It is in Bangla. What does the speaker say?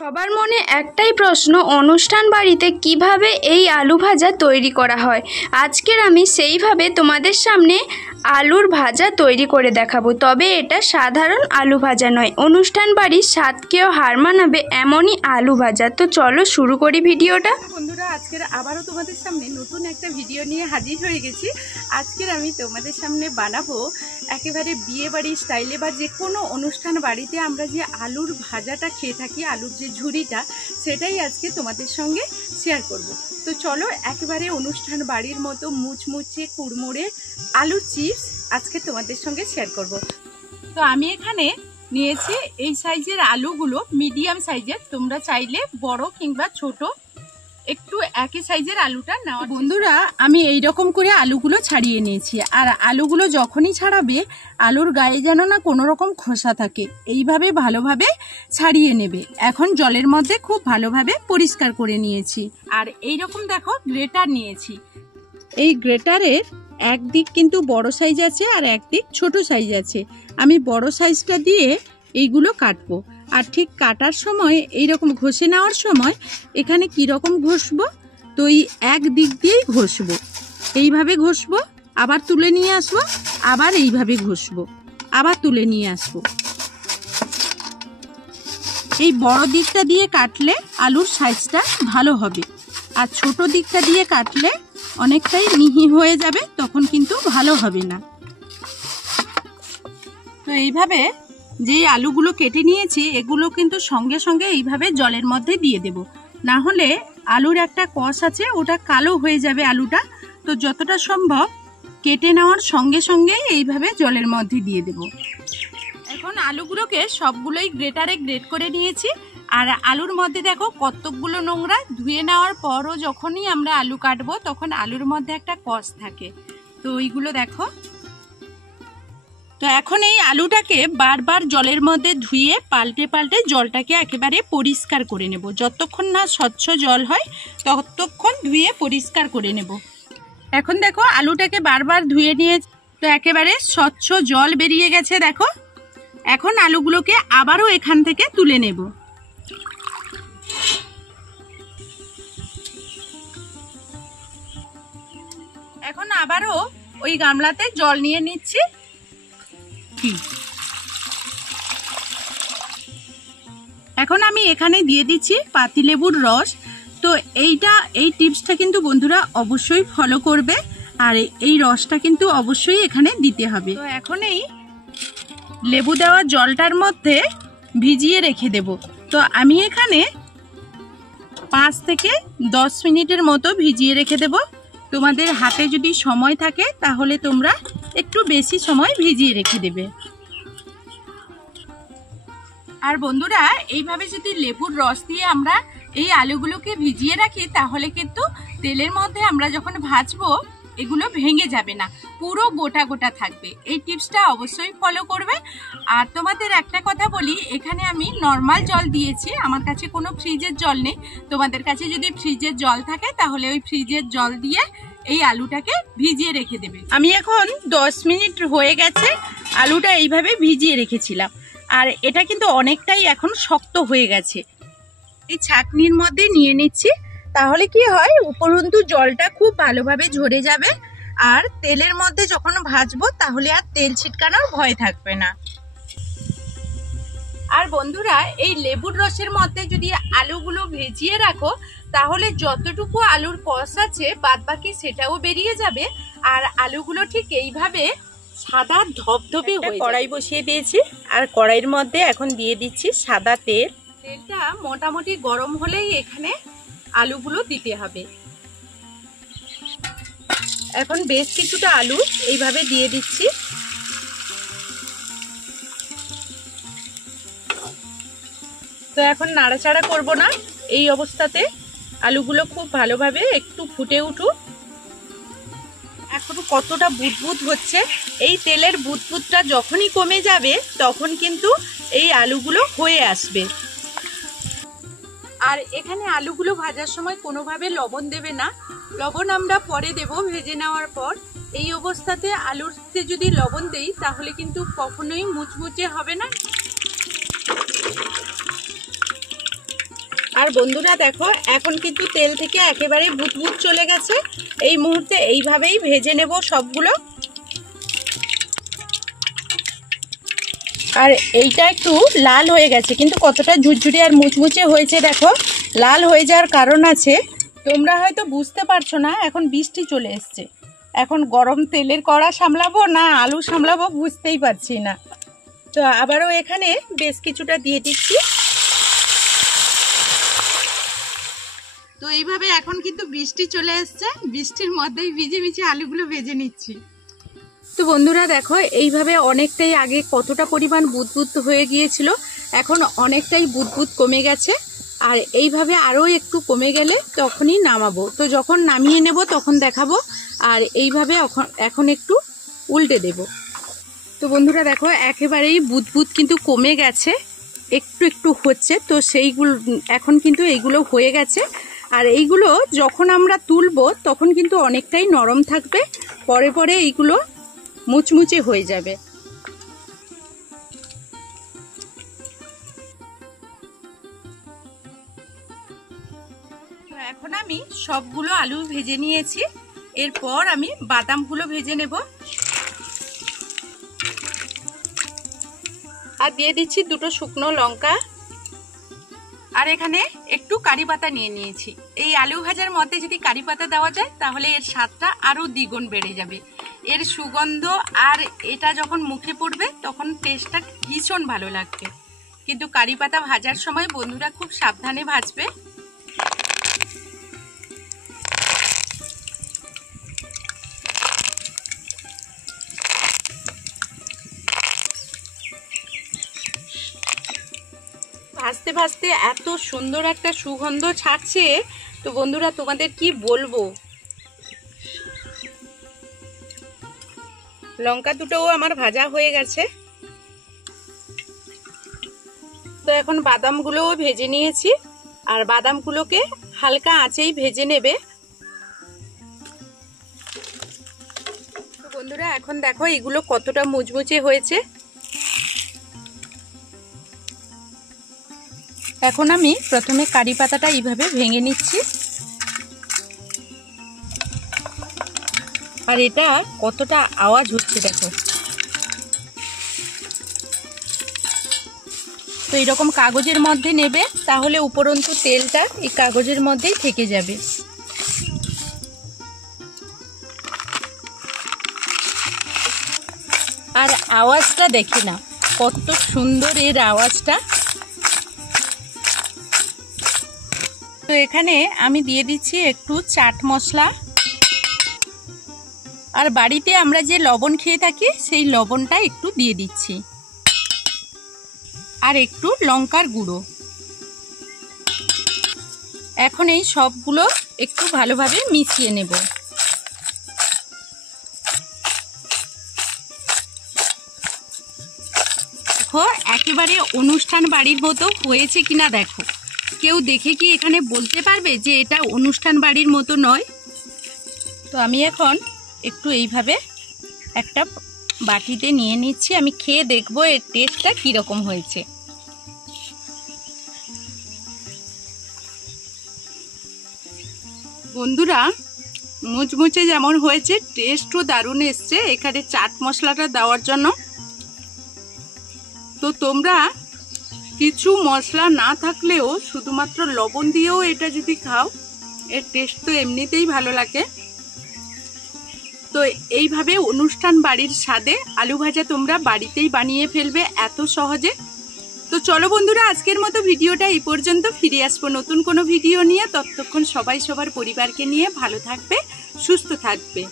সবার মনে একটাই প্রশ্ন, অনুষ্ঠান বাড়িতে কিভাবে এই আলু ভাজা তৈরি করা হয়। আজকের আমি সেইভাবে তোমাদের সামনে আলুর ভাজা তৈরি করে দেখাবো। তবে এটা সাধারণ আলু ভাজা নয়, অনুষ্ঠান বাড়ির স্বাদকেও হার মানাবে এমনই আলু ভাজা। তো চলো শুরু করি ভিডিওটা। বন্ধুরা, আজকের আবারও তোমাদের সামনে নতুন একটা ভিডিও নিয়ে হাজির হয়ে গেছি। আজকের আমি তোমাদের সামনে বানাবো একেবারে বিয়ে বাড়ির স্টাইলে বা যে কোনো অনুষ্ঠান বাড়িতে আমরা যে আলুর ভাজাটা খেয়ে থাকি, আলুর যে ঝুড়িটা, সেটাই আজকে তোমাদের সঙ্গে শেয়ার করব। তো চলো, একেবারে অনুষ্ঠান বাড়ির মতো মুচমুচে কুড়মুড়ে আলুর চিপস আজকে তোমাদের সঙ্গে শেয়ার করব। তো আমি এখানে নিয়েছি এই সাইজের আলুগুলো, মিডিয়াম সাইজের। তোমরা চাইলে বড় কিংবা ছোট একটু একই সাইজের আলুটা নাও। বন্ধুরা, আমি এই রকম করে আলুগুলো ছাড়িয়ে নিয়েছি। আর আলুগুলো যখনই ছাড়াবে, আলুর গায়ে যেন না কোনো রকম খোসা থাকে, এইভাবে ভালোভাবে ছাড়িয়ে নেবে। এখন জলের মধ্যে খুব ভালোভাবে পরিষ্কার করে নিয়েছি। আর এই রকম দেখো গ্রেটার নিয়েছি। এই গ্রেটারের একদিক কিন্তু বড় সাইজ আছে আর একদিক ছোট সাইজ আছে। আমি বড় সাইজটা দিয়ে এইগুলো কাটবো। আর ঠিক কাটার সময় এইরকম ঘষে নেওয়ার সময় এখানে কীরকম ঘষবো, তো এই এক দিক দিয়েই ঘষবো। এইভাবে ঘষবো, আবার তুলে নিয়ে আসবো, আবার এইভাবে ঘষবো, আবার তুলে নিয়ে আসবো। এই বড় দিকটা দিয়ে কাটলে আলুর সাইজটা ভালো হবে, আর ছোট দিকটা দিয়ে কাটলে অনেকটাই মিহি হয়ে যাবে, তখন কিন্তু ভালো হবে না। তো এইভাবে যে আলুগুলো কেটে নিয়েছি, এগুলো কিন্তু সঙ্গে সঙ্গে এইভাবে জলের মধ্যে দিয়ে দেব, না হলে আলুর একটা কষ আছে, ওটা কালো হয়ে যাবে আলুটা। তো যতটা সম্ভব কেটে নেওয়ার সঙ্গে সঙ্গে এইভাবে জলের মধ্যে দিয়ে দেব। এখন আলুগুলোকে সবগুলোই গ্রেটারে গ্রেট করে নিয়েছি। আর আলুর মধ্যে দেখো কতকগুলো নোংরা। ধুয়ে নেওয়ার পরও যখনই আমরা আলু কাটবো, তখন আলুর মধ্যে একটা কষ থাকে, তো ওইগুলো দেখো। তো এখন এই আলুটাকে বারবার জলের মধ্যে ধুয়ে পাল্টে পাল্টে জলটাকে একেবারে পরিষ্কার করে নেব। যতক্ষণ না স্বচ্ছ জল হয় ততক্ষণ ধুয়ে পরিষ্কার করে নেব। এখন দেখো আলুটাকে বারবার ধুয়ে নিয়ে তো একেবারে স্বচ্ছ জল বেরিয়ে গেছে দেখো। এখন আলুগুলোকে আবারও এখান থেকে তুলে নেব। এখন আবারও ওই গামলাতে জল নিয়ে নিচ্ছি। এখন আমি এখানে দিয়ে দিচ্ছি পাতিলেবুর রস। তো এই টিপসটা কিন্তু বন্ধুরা অবশ্যই ফলো করবে, আর এই রসটা কিন্তু অবশ্যই এখানে দিতে হবে। তো এখন এই লেবু দেওয়া জলটার মধ্যে ভিজিয়ে রেখে দেব। তো আমি এখানে 5 থেকে 10 মিনিটের মতো ভিজিয়ে রেখে দেব। তোমাদের হাতে যদি সময় থাকে তাহলে তোমরা একটু বেশি সময় ভিজিয়ে রেখে দেবে। আর বন্ধুরা, এইভাবে যদি লেবুর রস দিয়ে আমরা এই আলুগুলোকে ভিজিয়ে রাখি, তাহলে কিন্তু তেলের মধ্যে আমরা যখন ভাজবো এগুলো ভেঙে যাবে না, পুরো গোটা গোটা থাকবে। এই টিপসটা অবশ্যই ফলো করবে। আর তোমাদের একটা কথা বলি, এখানে আমি নর্মাল জল দিয়েছি, আমার কাছে কোনো ফ্রিজের জল নেই। তোমাদের কাছে যদি ফ্রিজের জল থাকে তাহলে ওই ফ্রিজের জল দিয়ে এই আলুটাকে ভিজিয়ে রেখে দেবে। আমি এখন 10 মিনিট হয়ে গেছে আলুটা এইভাবে ভিজিয়ে রেখেছিলাম, আর এটা কিন্তু অনেকটাই এখন শক্ত হয়ে গেছে। এই ছাঁকনির মধ্যে নিয়ে নিচ্ছি, তাহলে কি হয়, উপরন্তু জলটা খুব ভালোভাবে ঝরে যাবে। আর তেলের মধ্যে যখন ভাজবো তাহলে আর তেল ছিটকানোর ভয় থাকবে না। আর বন্ধুরা, এই লেবুর রসের মধ্যে যদি আলুগুলো ভিজিয়ে রাখো, তাহলে যতটুকু আলুর কষ আছে বাদবাকি সেটাও বেরিয়ে যাবে। আর আলুগুলো ঠিক এইভাবে সাদা ধবধবে হয়ে। কড়াই বসিয়ে দিয়েছি, আর কড়াইয়ের মধ্যে এখন দিয়ে দিচ্ছি সাদা তেল। তেলটা মোটামুটি গরম হলেই এখানে আলুগুলো দিতে হবে। এখন বেশ কিছুটা আলু এইভাবে দিয়ে দিচ্ছি। তো এখন নাড়াচাড়া করব না, এই অবস্থাতে আলুগুলো খুব ভালোভাবে একটু ফুটে উঠুক। এখন কতটা বুদবুদ হচ্ছে, এই তেলের বুদবুদটা যখনই কমে যাবে তখন কিন্তু এই আলুগুলো হয়ে আসবে। আর এখানে আলুগুলো ভাজার সময় কোনোভাবে লবণ দেবে না, লবণ আমরা পরে দেব ভেজে নেওয়ার পর। এই অবস্থাতে আলুতে যদি লবণ দেই তাহলে কিন্তু কখনোই মুচমুচে হবে না। আর বন্ধুরা দেখো, এখন কিন্তু তেল থেকে একেবারে বুদবুদ চলে গেছে। এই মুহূর্তে এইভাবেই ভেজে নেব সবগুলো। আর এইটা একটু লাল হয়ে গেছে, কিন্তু কতটা ঝুরঝুরে আর মুচমুচে হয়েছে দেখো। লাল হয়ে যাওয়ার কারণ আছে, তোমরা হয়তো বুঝতে পারছো না। এখন বৃষ্টি চলে এসছে, এখন গরম তেলের কড়া সামলাবো না আলু সামলাবো বুঝতেই পারছি না। তো আবারও এখানে বেশ কিছুটা দিয়ে দিচ্ছি। তো এইভাবে এখন কিন্তু বৃষ্টি চলে এসছে, বৃষ্টির মধ্যেই ভিজে ভিজে আলুগুলো ভেজে নিচ্ছি। তো বন্ধুরা দেখো, এইভাবে অনেকটাই আগে কতটা পরিমাণ বুদবুদ হয়ে গিয়েছিল, এখন অনেকটাই বুদবুদ কমে গেছে। আর এইভাবে আরও একটু কমে গেলে তখনই নামাবো। তো যখন নামিয়ে নেব তখন দেখাবো। আর এইভাবে এখন একটু উল্টে দেব। তো বন্ধুরা দেখো, একেবারেই বুদবুদ কিন্তু কমে গেছে, একটু একটু হচ্ছে। তো সেইগুলো এখন কিন্তু এইগুলো হয়ে গেছে। আর এইগুলো যখন আমরা তুলবো তখন কিন্তু অনেকটাই নরম থাকবে, পরে পরে এইগুলো মুচমুচে হয়ে যাবে। এখন আমি সবগুলো আলু ভেজে নিয়েছি, এরপর আমি বাদামগুলো ভেজে নেব। আর দিয়ে দিচ্ছি দুটো শুকনো লঙ্কা। আর এখানে একটু কারি পাতা নিয়ে নিয়েছি। এই আলু ভাজার মধ্যে যদি কারি পাতা দেওয়া যায় তাহলে এর স্বাদটা আরো দ্বিগুণ বেড়ে যাবে। এর সুগন্ধ আর এটা যখন মুখে পড়বে তখন টেস্টটা ভীষণ ভালো লাগবে। কিন্তু কারি পাতা ভাজার সময় বন্ধুরা খুব সাবধানে ভাজবে। ভাজতে ভাজতে এত সুন্দর একটা সুগন্ধ ছাড়ছে, তো বন্ধুরা তোমাদের কি বলবো। লঙ্কা দুটোও আমার ভাজা হয়ে গেছে। তো এখন বাদামগুলোও ভেজে নিয়েছি, আর বাদামগুলোকে হালকা আঁচেই ভেজে নেবে। তো বন্ধুরা এখন দেখো এগুলো কতটা মুচমুচে হয়েছে। এখন আমি প্রথমে কারি পাতাটা এইভাবে ভেঙে নিচ্ছি। আর এটা কতটা আওয়াজ হচ্ছে দেখো। তো এরকম কাগজের মধ্যে নেবে, তাহলে উপরন্তু তেলটা এই কাগজের মধ্যেই থেকে যাবে। আর আওয়াজটা দেখে না কত সুন্দর এর আওয়াজটা। তো এখানে আমি দিয়ে দিচ্ছি একটু চাট মশলা। আর বাড়িতে আমরা যে লবণ খেয়ে থাকি সেই লবণটা একটু দিয়ে দিচ্ছি। আর একটু লঙ্কার গুঁড়ো। এখন এই সবগুলো একটু ভালোভাবে মিশিয়ে নেব। দেখো একেবারে অনুষ্ঠান বাড়ির মতো হয়েছে কিনা দেখো। কেউ দেখে কি এখানে বলতে পারবে যে এটা অনুষ্ঠান বাড়ির মতো নয়? তো আমি এখন একটু এইভাবে একটা বাটিতে নিয়ে নিচ্ছি। আমি খেয়ে দেখবো এর টেস্টটা কীরকম হয়েছে। বন্ধুরা মুচমুচে যেমন হয়েছে, টেস্টও দারুণ এসছে এখানে চাট মশলাটা দেওয়ার জন্য। তো তোমরা কিছু মশলা না থাকলেও শুধুমাত্র লবণ দিয়েও এটা যদি খাও, এর টেস্ট তো এমনিতেই ভালো লাগে। তো এইভাবে অনুষ্ঠান বাড়ির স্বাদে আলু ভাজা তোমরা বাড়িতেই বানিয়ে ফেলবে এত সহজে। তো চলো বন্ধুরা, আজকের মতো ভিডিওটা এই পর্যন্ত। ফিরে আসবো নতুন কোনো ভিডিও নিয়ে। ততক্ষণ সবাই সবার পরিবারকে নিয়ে ভালো থাকবে, সুস্থ থাকবে।